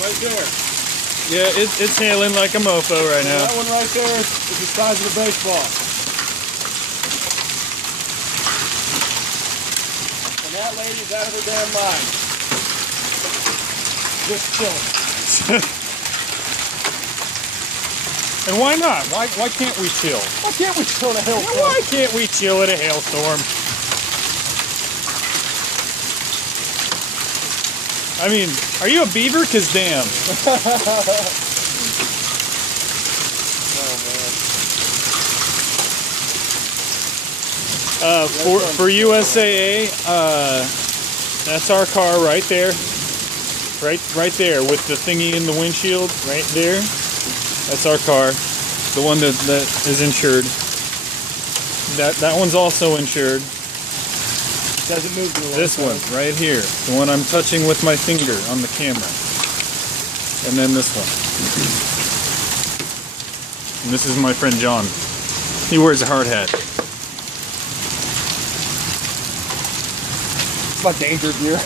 Right there. Yeah, it's hailing like a mofo right now. That one right there is the size of a baseball. And that lady's out of her damn mind. Just chilling. And why not? Why can't we chill? Why can't we chill in a hailstorm? Yeah, why can't we chill at a hailstorm? I mean, are you a beaver? 'Cause damn. Oh man. For USAA, that's our car right there. Right there with the thingy in the windshield, right there. That's our car, the one that is insured. That one's also insured. Doesn't move to This one right here, the one I'm touching with my finger on the camera, and then this one. And this is my friend John. He wears a hard hat. It's my danger gear.